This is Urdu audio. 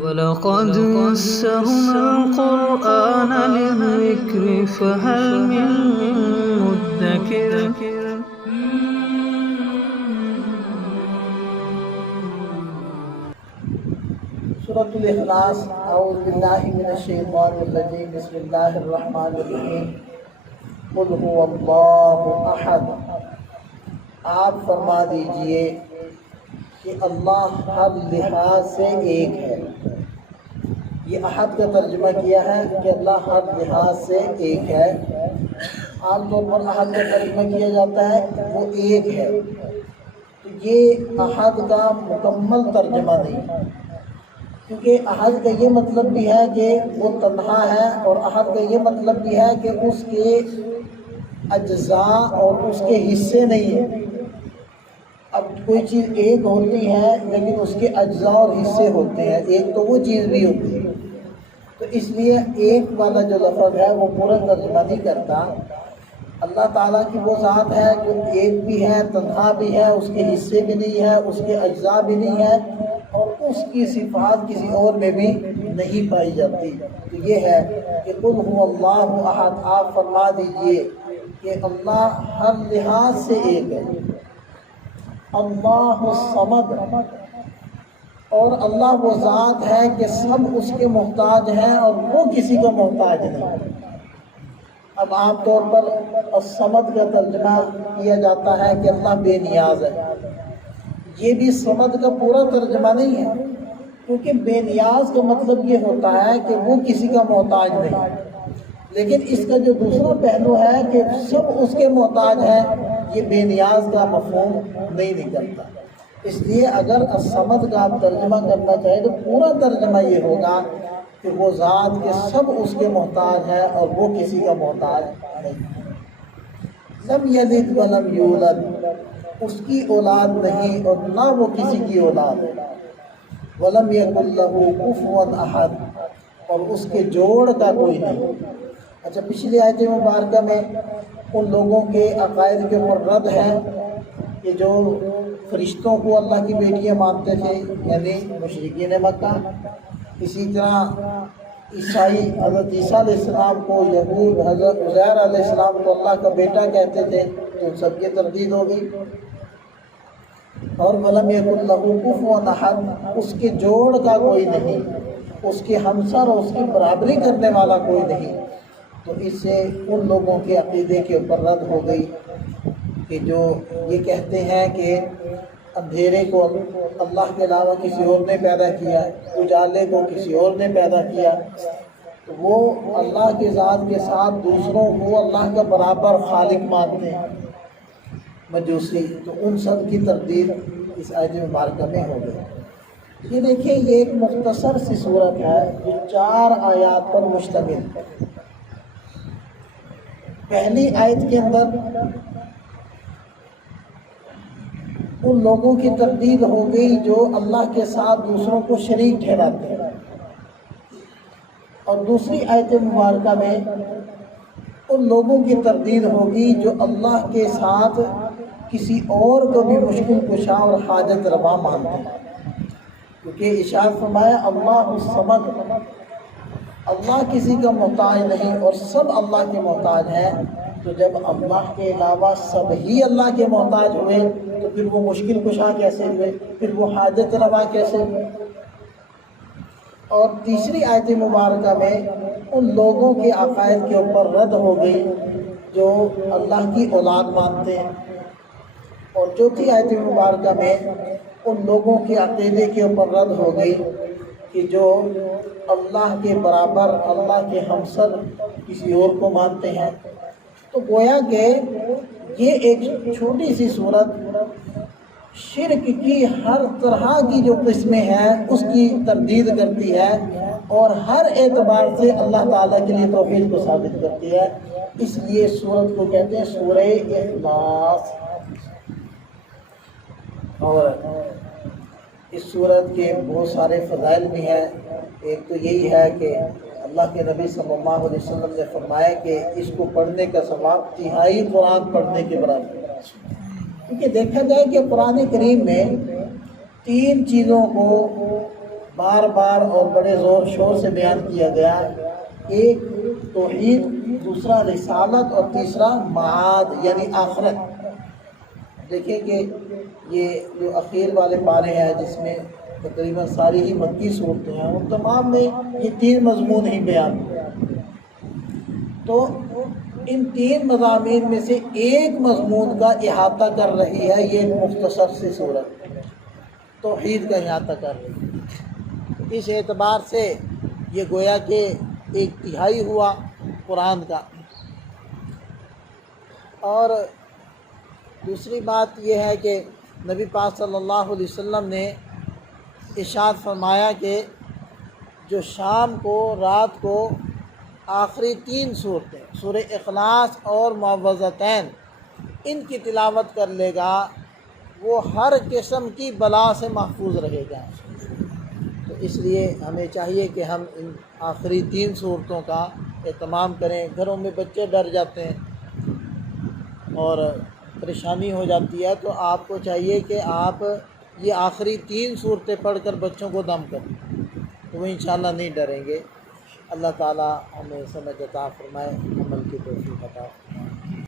وَلَقَدْ يَسَّرْنَا الْقُرْآنَ لِلذِّكْرِ فَهَلْ مِن مُّدَّكِرٍ سورۃ الاخلاص اعوذ باللہ من الشیطان الرجیم بسم اللہ الرحمن الرحیم قل هو اللہ احد۔ آپ فرما دیجئے کہ اللہ ہر لحاظ سے ایک ہے۔ یہ احد کا ترجمہ کیا ہے کہ اللہ ہر لحاظ سے ایک ہے۔ عام طور پر احد کا ترجمہ کیا جاتا ہے وہ ایک ہے، تو یہ احد کا مکمل ترجمہ نہیں، کیونکہ احد کا یہ مطلب بھی ہے کہ وہ تنہا ہے، اور احد کا یہ مطلب بھی ہے کہ اس کے اجزاء اور اس کے حصے نہیں ہیں۔ اب کوئی چیز ایک ہوتی ہے لیکن اس کے اجزاء اور حصے ہوتے ہیں، ایک تو وہ چیز بھی ہوتی ہے، تو اس لیے ایک والا جو لفظ ہے وہ پورا ترجمہ نہیں کرتا۔ اللہ تعالیٰ کی وہ ذات ہے جو ایک بھی ہے، تنہا بھی ہے، اس کے حصے بھی نہیں ہے، اس کے اجزاء بھی نہیں ہے، اور اس کی صفات کسی اور میں بھی نہیں پائی جاتی۔ تو یہ ہے کہ قل هو اللہ احد، آپ فرما دیجئے کہ اللہ ہر لحاظ سے ایک ہے۔ اللہ الصمد، اور اللہ وہ ذات ہے کہ سب اس کے محتاج ہیں اور وہ کسی کا محتاج نہیں۔ اب عام طور پر الصمد کا ترجمہ کیا جاتا ہے کہ اللہ بے نیاز ہے۔ یہ بھی صمد کا پورا ترجمہ نہیں ہے، کیونکہ بے نیاز کا مطلب یہ ہوتا ہے کہ وہ کسی کا محتاج نہیں، لیکن اس کا جو دوسرا پہلو ہے کہ سب اس کے محتاج ہیں، یہ بے نیاز کا مفہوم نہیں نکلتا۔ اس لیے اگر الصمد کا آپ ترجمہ کرنا چاہیں تو پورا ترجمہ یہ ہوگا کہ وہ ذات کے سب اس کے محتاج ہیں اور وہ کسی کا محتاج نہیں۔ لم یلد ولم یولد، اس کی اولاد نہیں اور نہ وہ کسی کی اولاد ہے۔ ولم یکن لہ کفوا احد، اور اس کے جوڑ کا کوئی نہیں۔ اچھا، پچھلی آیت مبارکہ میں ان لوگوں کے عقائد کے اوپر رد ہے کہ جو فرشتوں کو اللہ کی بیٹیاں مانتے تھے، یعنی مشرکین مکہ، اسی طرح عیسائی حضرت عیسیٰ علیہ السلام کو، یہود حضرت عزیر علیہ السلام کو اللہ کا بیٹا کہتے تھے، تو ان سب کی تردید ہو گئی۔ اور وَلَمْ يَكُنْ لَهُ كُفُوًا أَحَدٌ، اس کے جوڑ کا کوئی نہیں، اس کے ہمسر اور اس کی برابری کرنے والا کوئی نہیں۔ تو اس سے ان لوگوں کے عقیدے کے اوپر رد ہو گئی کہ جو یہ کہتے ہیں کہ اندھیرے کو اللہ کے علاوہ کسی اور نے پیدا کیا، اجالے کو کسی اور نے پیدا کیا، تو وہ اللہ کی ذات کے ساتھ دوسروں کو اللہ کا برابر خالق مانتے ہیں، مجوسی۔ تو ان سب کی تردید اس آیت مبارکہ میں ہو گئی۔ یہ دیکھیں، یہ ایک مختصر سی صورت ہے جو 4 آیات پر مشتمل ہے۔ پہلی آیت کے اندر ان لوگوں کی تردید ہو گئی جو اللہ کے ساتھ دوسروں کو شریک ٹھہراتے ہیں، اور دوسری آیت مبارکہ میں ان لوگوں کی تردید ہوگی جو اللہ کے ساتھ کسی اور کو بھی مشکل کشا اور حاجت روا مانتے ہیں، کیونکہ ارشاد فرمایا اللہ الصمد، اللہ کسی کا محتاج نہیں اور سب اللہ کے محتاج ہیں۔ تو جب اللہ کے علاوہ سب ہی اللہ کے محتاج ہوئے تو پھر وہ مشکل کشا کیسے ہوئے، پھر وہ حاجت روا کیسے ہوئے؟ اور تیسری آیت مبارکہ میں ان لوگوں کے عقائد کے اوپر رد ہو گئی جو اللہ کی اولاد مانتے ہیں، اور چوتھی آیت مبارکہ میں ان لوگوں کے عقیدے کے اوپر رد ہو گئی کہ جو اللہ کے برابر، اللہ کے ہمسر کسی اور کو مانتے ہیں۔ تو گویا کہ یہ ایک چھوٹی سی صورت شرک کی ہر طرح کی جو قسمیں ہیں اس کی تردید کرتی ہے، اور ہر اعتبار سے اللہ تعالیٰ کے لیے توحید کو ثابت کرتی ہے۔ اس لیے سورت کو کہتے ہیں سورہ اخلاص۔ اور اس سورت کے بہت سارے فضائل بھی ہیں۔ ایک تو یہی ہے کہ اللہ کے نبی صلی اللہ علیہ وسلم نے فرمایا کہ اس کو پڑھنے کا ثواب 3 قرآن پڑھنے کے برابر ہے، کیونکہ دیکھا جائے کہ قرآن کریم میں 3 چیزوں کو بار بار اور بڑے زور شور سے بیان کیا گیا، ایک توحید، دوسرا رسالت، اور تیسرا معاد یعنی آخرت۔ دیکھیں کہ یہ جو اخیر والے پارے ہیں جس میں تقریباً ساری ہی مکی صورتیں ہیں، ان تمام میں یہ تین مضمون ہی بیان ہوئے۔ تو ان تین مضامین میں سے ایک مضمون کا احاطہ کر رہی ہے یہ مختصر سی صورت، توحید کا احاطہ کر رہی ہے۔ اس اعتبار سے یہ گویا کہ ایک تہائی ہوا قرآن کا۔ اور دوسری بات یہ ہے کہ نبی پاک صلی اللہ علیہ وسلم نے ارشاد فرمایا کہ جو شام کو، رات کو آخری تین صورتیں سورہ اخلاص اور معوذتین ان کی تلاوت کر لے گا وہ ہر قسم کی بلا سے محفوظ رہے گا۔ تو اس لیے ہمیں چاہیے کہ ہم ان آخری تین صورتوں کا اہتمام کریں۔ گھروں میں بچے ڈر جاتے ہیں اور پریشانی ہو جاتی ہے، تو آپ کو چاہیے کہ آپ یہ آخری تین صورتیں پڑھ کر بچوں کو دم کریں، تو وہ انشاءاللہ نہیں ڈریں گے۔ اللہ تعالیٰ ہمیں سمجھ عطا فرمائے، عمل کی توفیق عطا فرمائے۔